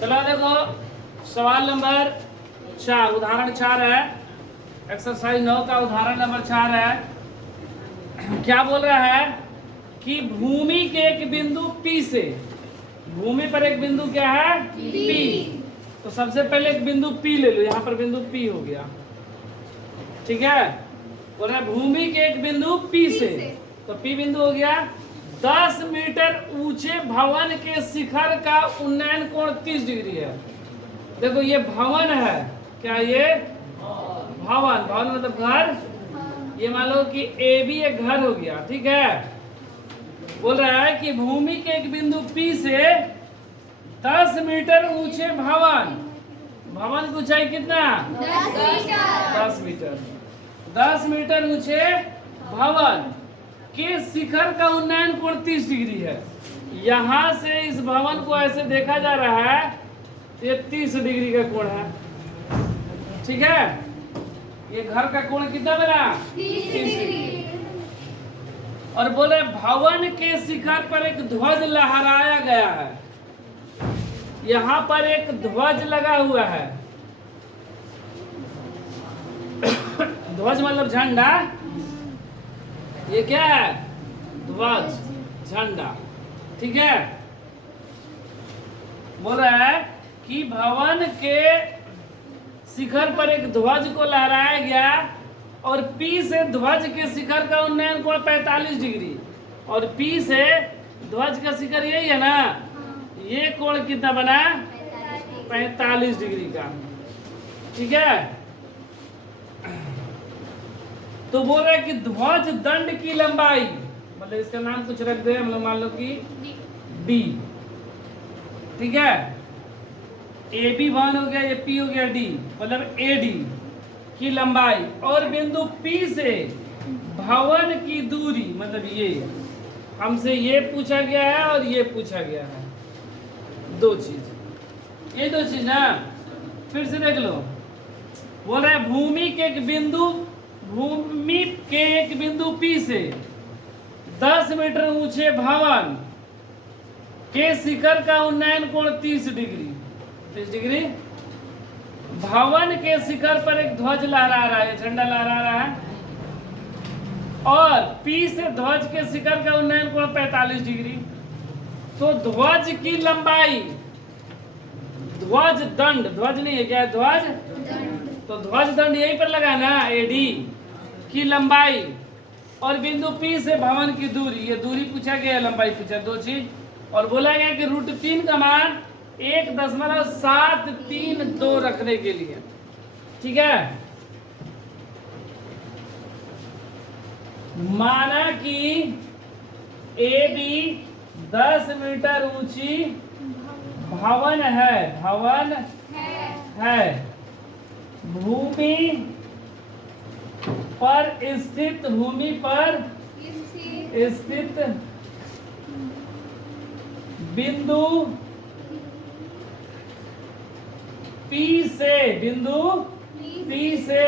चलो देखो सवाल नंबर 4 उदाहरण 4 है। एक्सरसाइज 9 का उदाहरण नंबर 4 है। क्या बोल रहा है कि भूमि के एक बिंदु P से, भूमि पर एक बिंदु क्या है P। तो सबसे पहले एक बिंदु P ले लो, यहाँ पर बिंदु P हो गया, ठीक है। बोल रहा है भूमि के एक बिंदु P से, तो P बिंदु हो गया। 10 मीटर ऊंचे भवन के शिखर का उन्नयन कोण 30 डिग्री है। देखो ये भवन है, क्या ये भवन, भवन मतलब घर। ये मान लो कि ए बी एक घर हो गया, ठीक है। बोल रहा है कि भूमि के एक बिंदु P से 10 मीटर ऊंचे भवन, भवन की ऊंचाई कितना 10 मीटर, 10 मीटर ऊंचे भवन के शिखर का उन्नयन कोण 30 डिग्री है। यहां से इस भवन को ऐसे देखा जा रहा है, ये 30 डिग्री का कोण है, ठीक है। ये घर का कोण कितना बना 30 डिग्री। और बोले भवन के शिखर पर एक ध्वज लहराया गया है। यहाँ पर एक ध्वज लगा हुआ है। ध्वज मतलब झंडा, ये क्या है ध्वज झंडा, ठीक है। बोल रहा है कि भवन के शिखर पर एक ध्वज को लहराया गया और P से ध्वज के शिखर का उन्नयन कोण 45 डिग्री, और P से ध्वज का शिखर यही है ना, ये कोण कितना बना 45 डिग्री का, ठीक है। तो बोल रहा है कि ध्वज दंड की लंबाई, मतलब इसका नाम कुछ रख दे हम लोग, मान लो कि D, ठीक है। ए बी वन हो गया, ये P हो गया D, मतलब AD की लंबाई, और बिंदु P से भवन की दूरी, मतलब ये हमसे ये पूछा गया है और ये पूछा गया है, दो चीज, ये दो चीज ना। फिर से देख लो, बोल रहा है भूमि के एक बिंदु P से 10 मीटर ऊंचे भवन के शिखर का उन्नयन कोण 30 डिग्री, 30 डिग्री। भवन के शिखर पर एक ध्वज लहरा रहा है, झंडा लहरा रहा है, और P से ध्वज के शिखर का उन्नयन कोण 45 डिग्री। तो ध्वज की लंबाई, ध्वज दंड, ध्वज नहीं है क्या है ध्वज, तो ध्वज दंड यहीं पर लगा ना AD की लंबाई, और बिंदु P से भवन की दूरी, ये दूरी पूछा गया, लंबाई पूछा, दो चीज। और बोला गया कि √3 का मान 1.732 रखने के लिए, ठीक है। माना कि AB 10 मीटर ऊंची भवन है, भवन है, भूमि पर स्थित, भूमि पर स्थित बिंदु P से, बिंदु P से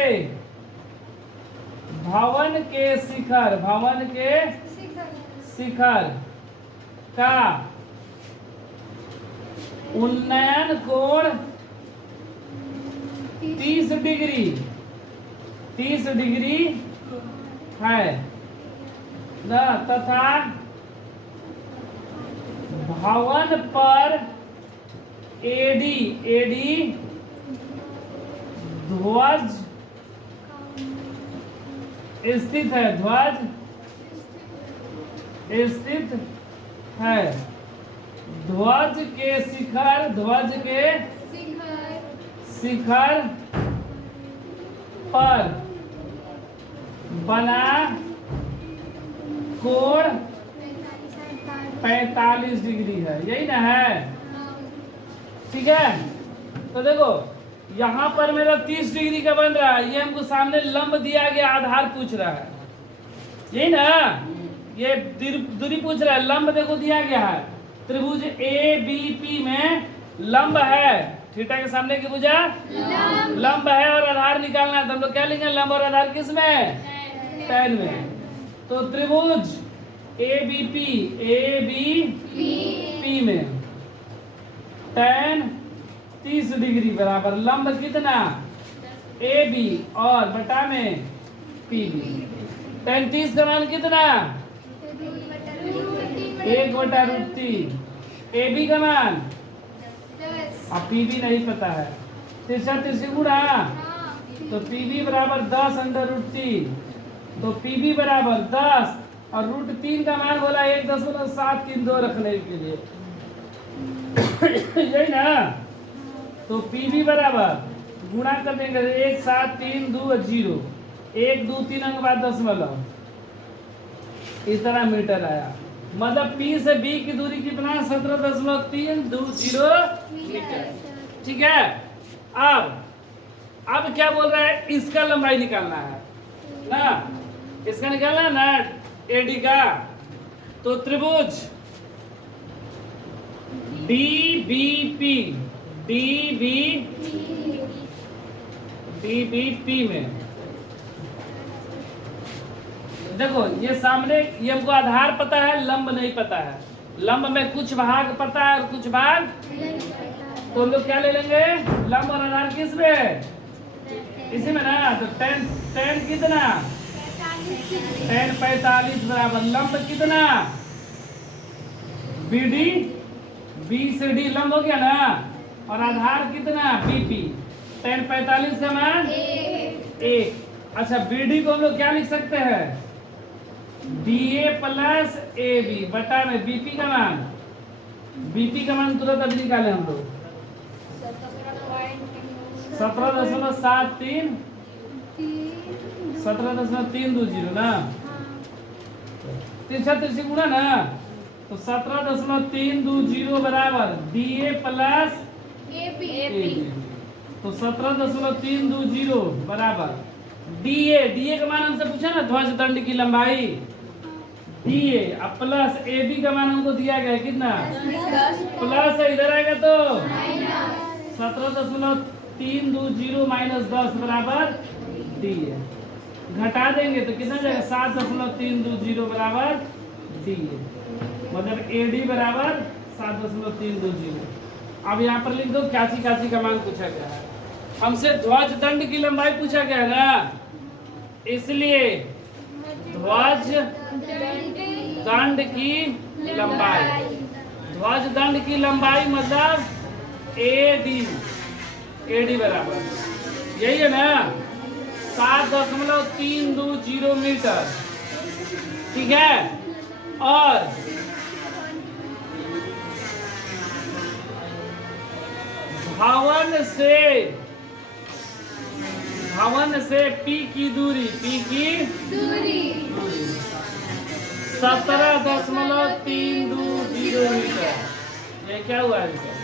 भवन के शिखर, भवन के शिखर का उन्नयन कोण 30 डिग्री, 30 डिग्री है न, तथा भवन पर AD ध्वज स्थित है, ध्वज स्थित है। ध्वज के शिखर, ध्वज के शिखर पर बना कोण 45 डिग्री है, यही ना है, ठीक है। तो देखो यहाँ पर मेरा 30 डिग्री का बन रहा है, ये हमको सामने लंब दिया गया, आधार पूछ रहा है, यही ना, ये दूरी पूछ रहा है, लंब देखो दिया गया है, त्रिभुज ABP में लंब है, थीटा के सामने की भुजा लंब है, और आधार निकालना है, तो हम लोग क्या लिखेंगे, लंब और आधार किस में, tan में। तो त्रिभुज ABP में tan 30 डिग्री बराबर लंब कितना ए बी और बटा में पी बी। tan 30 का मान कितना 1/√3। ए बी का मान अब पी बी नहीं पता है, तिरछा तिरछी गुणा तो पी बी बराबर 10√3, तो पी बी बराबर 10 और √3 का मान बोला 1.732 रखने के लिए यही ना। तो पी बी बराबर गुणा कर देंगे 17320 1 2 3 अंक बाद दशमलव, इस तरह मीटर आया। मतलब पी से बी की दूरी कितना 17.320 मीटर। ठीक है, अब क्या बोल रहा है, इसका लंबाई निकालना है ना, इसका निकालना है ना एडी का। तो त्रिभुज DBP में देखो ये सामने, ये हमको आधार पता है, लंब नहीं पता है। लंब में कुछ भाग पता है और कुछ भाग, तो हम लोग क्या ले लेंगे, लंब और आधार किस में, इसी में ना। तो tan कितना tan 45 बराबर लंब कितना BD, B से D लंब हो गया ना, और आधार कितना BP। tan 45 का मान 1। अच्छा BD को हम लोग क्या लिख सकते हैं, DA प्लस AB बटा में BP का मान, BP का मान तुरंत अभी निकाले हम लोग 17.320 ना, तिरछा तिरछी गुणा ना, तो 17.320 बराबर DA प्लस AB, तो 17.320 बराबर DA का मान हमसे पूछा ना, ध्वज दंड की लंबाई DA अब प्लस AB का मान हमको दिया गया कितना, प्लस इधर आएगा तो 17.320 माइनस 10 बराबर DA। घटा देंगे तो कितना जाएगा 7.320 बराबर DA। मतलब AD बराबर 7.320। अब यहाँ पर लिख दो काची का मान पूछा गया है हमसे, ध्वज दंड की लंबाई पूछा गया है ना, इसलिए ध्वज दंड की लंबाई, ध्वज दंड की लंबाई मतलब AD बराबर यही है ना 7.320 मीटर। ठीक है, और भवन से P की दूरी 17.320 मीटर। ये क्या हुआ है सर?